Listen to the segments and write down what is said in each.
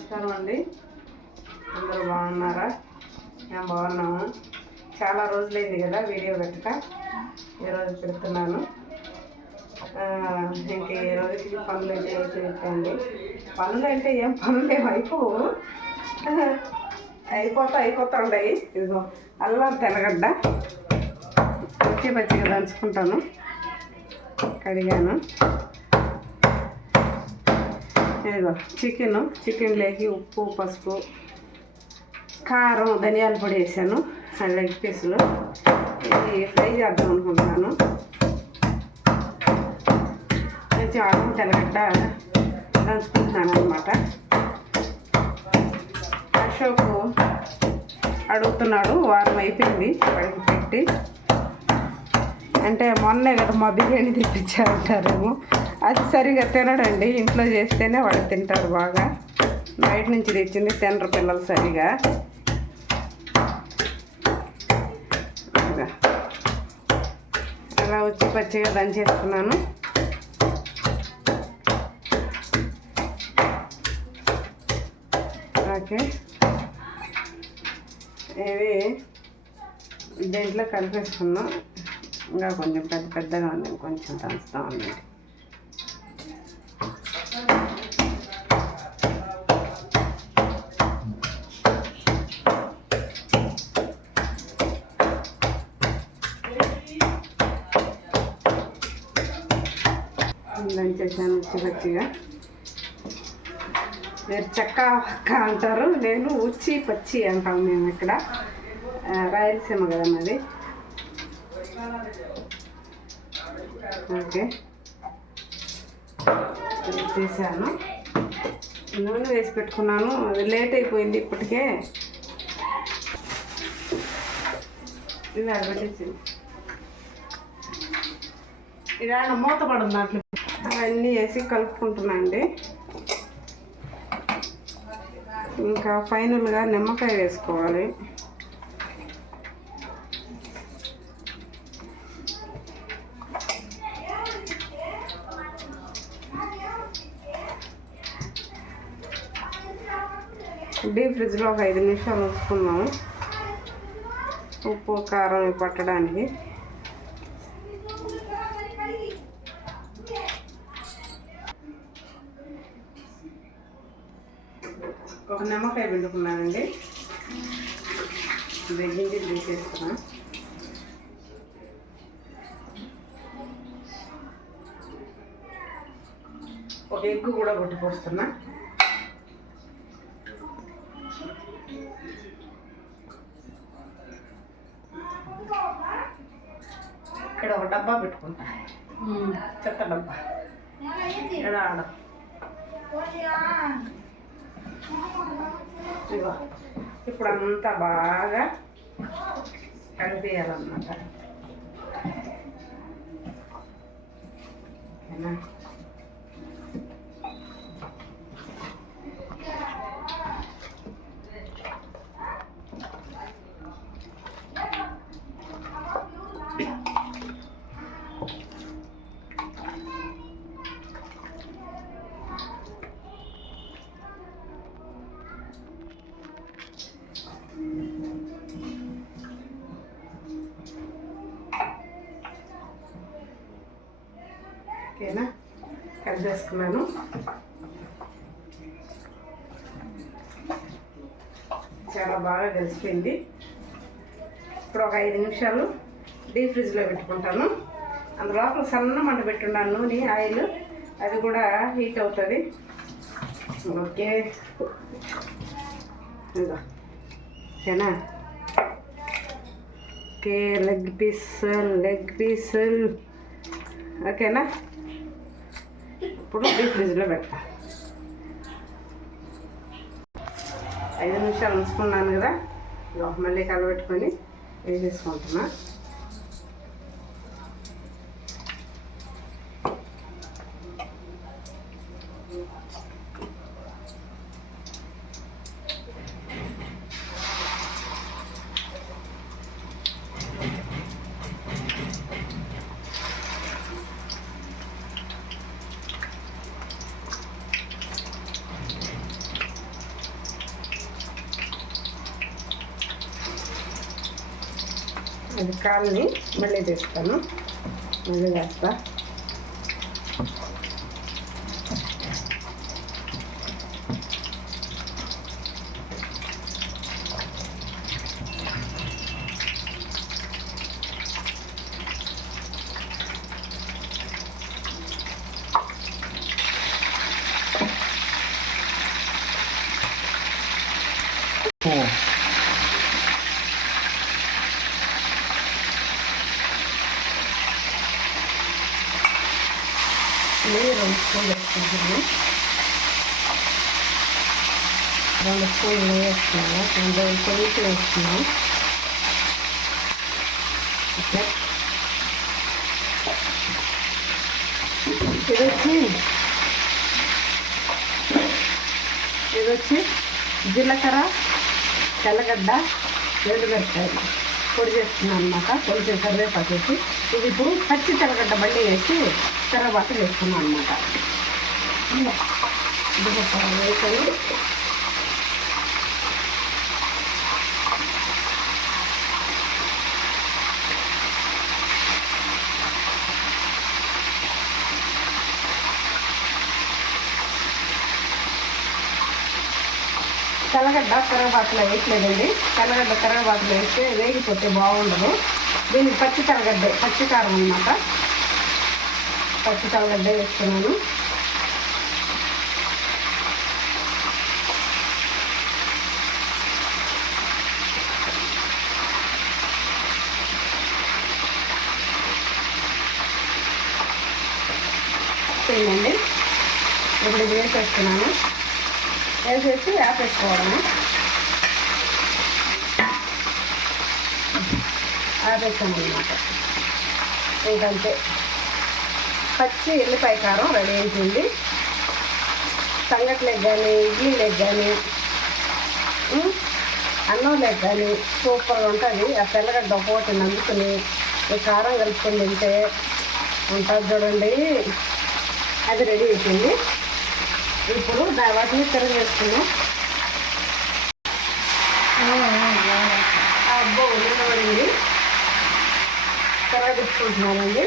నమస్కారం అండి. అందరూ బాగున్నారా? మేము బాగున్నాము. చాలా రోజులైంది కదా వీడియో పెట్టక, ఈరోజు పెడుతున్నాను. ఇంక ఈ రోజుకి పనులు అయితే చేసేయండి. పనులు అంటే ఏం పనులు ఏమి అయిపోతా ఉన్నాయి. ఇదిగో అల్లం తెల్లగడ్డ పచ్చిగా దంచుకుంటాను. కడిగాను. ఇదిగో చికెన్ లేకి ఉప్పు, పసుపు, కారం, ధనియాల పొడి వేసాను. లెగ్ పీసులు ఇది ఫ్రై చేద్దాం అనుకుంటున్నాను. కొంచెం అల్లం తెల్లగడ్డ దంచుకుంటున్నాను అనమాట. అశోక్ అడుగుతున్నాడు, వారం అయిపోయింది వాడికి పెట్టి. అంటే మొన్నే కదా మా బిర్యానీ తెప్పించారంటారేమో. అది సరిగా తినడండి. ఇంట్లో చేస్తేనే వాడు తింటారు బాగా. బయట నుంచి తెచ్చింది తినరు పిల్లలు సరిగా. అలా వచ్చి పచ్చిగా దంచేసుకున్నాను. ఓకే, ఇవి దీంట్లో కలిపేసుకున్నాం. ఇంకా కొంచెం పెద్దగా ఉంది, కొంచెం దంచుతా ఉంది. దంచేసాను పచ్చిగా. మీరు చెక్క అంటారు, నేను ఉచ్చి పచ్చి అంటాము మేము ఇక్కడ. రాయలసీమ కదా మాది. ఓకే, చేశాను. నూనె వేసి పెట్టుకున్నాను. లేట్ అయిపోయింది ఇప్పటికే. ఇది అడగట్టేసింది. ఇది మూత పడదు దాంట్లో. అవన్నీ వేసి కలుపుకుంటున్నా అండి. ఇంకా ఫైనల్గా నిమ్మకాయ వేసుకోవాలి. డీప్ ఫ్రిడ్జ్లో ఒక 5 నిమిషాలు ఉంచుకున్నాము, ఉప్పు కారం పట్టడానికి. ఒక నిమ్మకాయ పిండుకున్నానండి. వెజ్జించి తీసేస్తున్నాను. ఒక ఎగ్గు కూడా కొట్టిపోస్తున్నా. ఇక్కడ ఒక డబ్బా పెట్టుకుంటా, చెత్త డబ్బా. ఇప్పుడు అంతా బాగా కలిపేయాలన్నమాట. ఓకేనా? ఓకేనా? కలిపేసుకున్నాను. చాలా బాగా కలిసిపోయింది. ఇప్పుడు ఒక 5 నిమిషాలు డీప్ ఫ్రిడ్జ్లో పెట్టుకుంటాను. అందులోపల సన్న మంట పెట్టున్నాను. నూనె, ఆయిల్ అది కూడా హీట్ అవుతుంది. ఓకే, ఓకేనా? ఓకే, లెగ్ పీసులు ఓకేనా? ఇప్పుడు డీప్ ఫ్రిడ్జ్లో పెడతా. 5 నిమిషాలు ఉంచుకున్నాను కదా, మళ్ళీ కలబెట్టుకొని వేసేసుకుంటున్నా. అది కాల్ని మళ్ళీ తీస్తాను, మళ్ళీ వేస్తా. నెయ్యి 2 స్పూన్లు వేసుకుంటున్నాను. 2 స్పూన్లు నెయ్యి వేస్తున్నాను, కొంచెం వేస్తున్నాను. ఓకే, ఇది వచ్చి జీలకర్ర, తెల్లగడ్డ, ఎండుమిరపకాయలు పొడి చేస్తున్నాను అన్నమాట. కొంచెం కరివేపాకు వేసి ఇది ఇప్పుడు పచ్చి తెల్లగడ్డ బండి వేసి కరివేపాకు వేస్తున్నాను అన్నమాట. వేసాను. తెల్లగడ్డ కరివేపాకులో వేయట్లేదండి. తెల్లగడ్డ కరివేపాకులో వేస్తే వేగిపోతే బాగుండదు. దీనికి పచ్చి తెల్లగడ్డ, పచ్చి కారం అన్నమాట. పచ్చి తెల్లగడ్డ వేస్తున్నాను. చేయండి. ఇప్పుడు ఇది వేసేస్తున్నాను. వేసేసి ఆపేసుకోవడము. ఆపేసాను అన్నమాట. ఇంకంతే, పచ్చి ఎల్లిపాయ కారం రెడీ అయిపోయింది. సంగట్లేకి కానీ, ఇడ్లీలేకి కానీ, అన్నంలేకి కానీ సూపర్గా ఉంటుంది. ఆ తెల్లగడ్డ ఒకటి నందుకుని ఈ కారం కలుపుకొని తింటే ఉంటుంది చూడండి. అది రెడీ అయిపోయింది. ఇప్పుడు వాటిని తిరగేసుకున్నాం. అబ్బో నిలబడింది, తిరగేసుకుంటున్నానండి.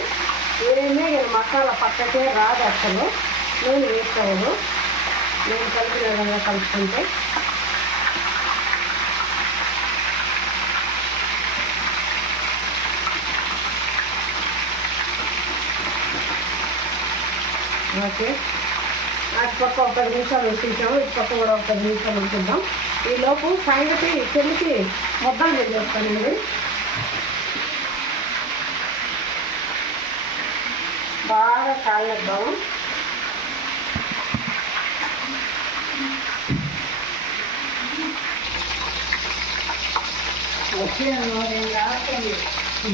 ఏమీ మసాలా పక్కకే రాదు, అసలు నూనె వేసుకోవదు. నేను కలిపిన విధంగా కలుపుకుంటే ఓకే. అటుపక్క ఒక 10 నిమిషాలు ఉంచుతాము, ఇటుపక్క కూడా ఒక 10 నిమిషాలు ఉంచుద్దాం. ఈలోపు సంగతి చెల్లికి ముద్దలు చేసేస్తానండి. బాగా కాలేద్దాము.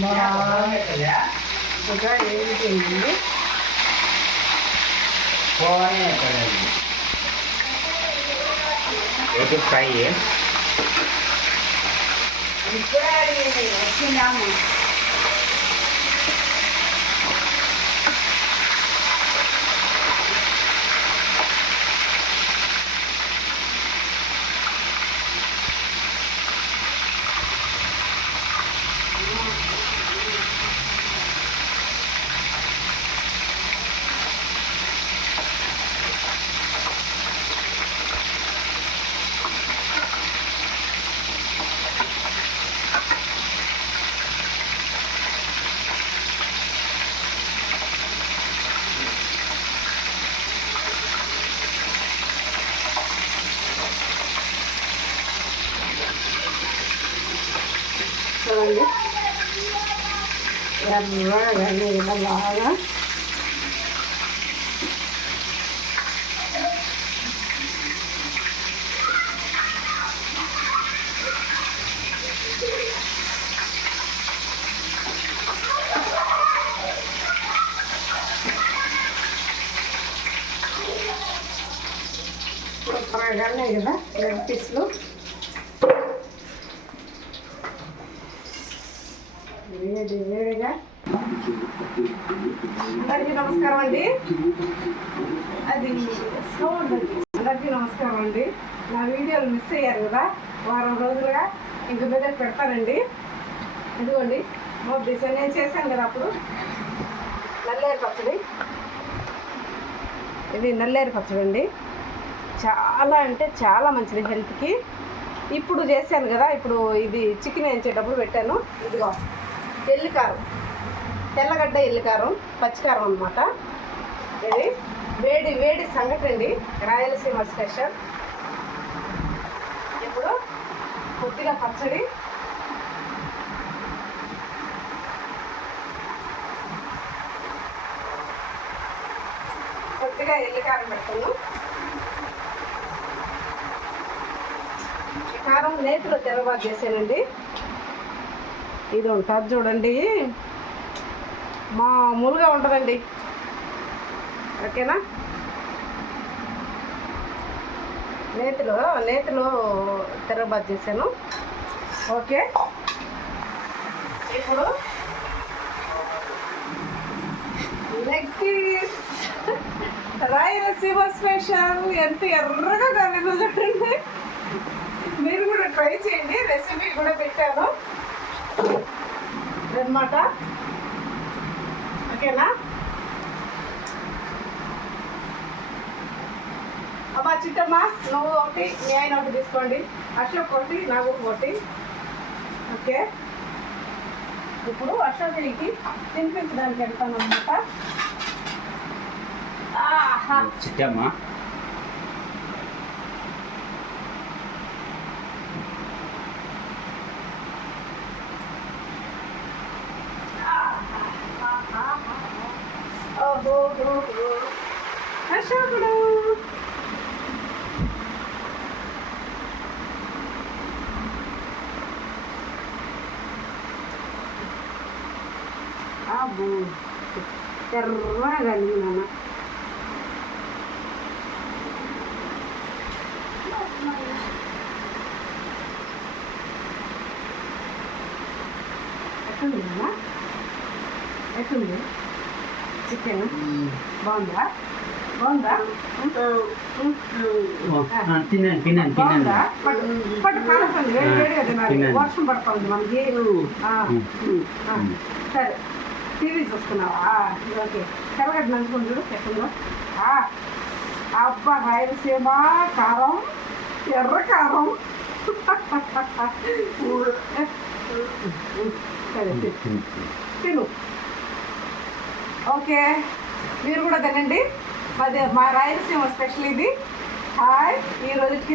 బాగా ఏమిటండి ఫ్రై వచ్చిందాము. చూడండి ఎర్రగా ఇలా బాగా సూపర్గానే కదా లెగ్ పీస్లు. వేడిగా అందరికీ నమస్కారం అండి. అది అందరికీ నమస్కారం అండి. నా వీడియోలు మిస్ అయ్యారు కదా, వారం రోజులుగా ఇంక మీద పెడతానండి. ఇదిగోండి డిజైన్ నేను చేశాను కదా అప్పుడు నల్లేరు పచ్చడి. ఇది నల్లేరు పచ్చడి అండి. చాలా అంటే చాలా మంచిది హెల్త్కి. ఇప్పుడు చేశాను కదా, ఇప్పుడు ఇది చికెన్ వేయించేటప్పుడు పెట్టాను. ఇదిగో ఎల్లికారం, తెల్లగడ్డ ఎల్లికారం, పచ్చికారం అన్నమాట. ఇది వేడి వేడి సంగటి అండి, రాయలసీమ స్పెషల్. ఇప్పుడు కొద్దిగా పచ్చడి, కొద్దిగా ఎల్లికారం పెడతాను. ఈ కారం నేతిలో తెరబాటు చేశానండి. ఇది ఉంటుంది చూడండి, మామూలుగా ఉంటుందండి. ఓకేనా? నేతిలో తెరబాటు చేశాను. ఓకే, ఇప్పుడు లెగ్ పీస్ రాయలసీమ స్పెషల్. ఎంత ఎర్రగా కలిగిందో చూడండి. మీరు కూడా ట్రై చేయండి, రెసిపీ కూడా పెట్టాను అన్నమాట. ఓకేనా? అమ్మా చిట్టమ్మ, నువ్వు ఒకటి, మీ ఆయన ఒకటి తీసుకోండి, అశోక్ ఒకటి, నాకు ఒకటి. ఓకే, ఇప్పుడు అశోక్కి తినిపించడానికి వెళ్తాను అన్నమాట. చిట్టమ్మ అశోకుడు ఎర్రగా కలిగి నాన్న. ఎట్లుంది నాన్న? ఎట్లుంది చికెన్? బాగుందా? బాగుందా? తినండి. బాగుందా? పట్టు కాలుతుంది, వేడి వేడిగా తినాలి. వర్షం పడుతుంది మనకి. సరే, టీవీ చూస్తున్నావా? ఓకే, తెల్లగడ్డ నంచుకొని చూడు ఎట్టుందో. అబ్బా, రాయలసీమ కారం, ఎర్ర కారం. సరే తిను. ఓకే, మీరు కూడా తినండి. మా రాయలసీమ స్పెషల్ ఇది. హాయ్, ఈ రోజుకి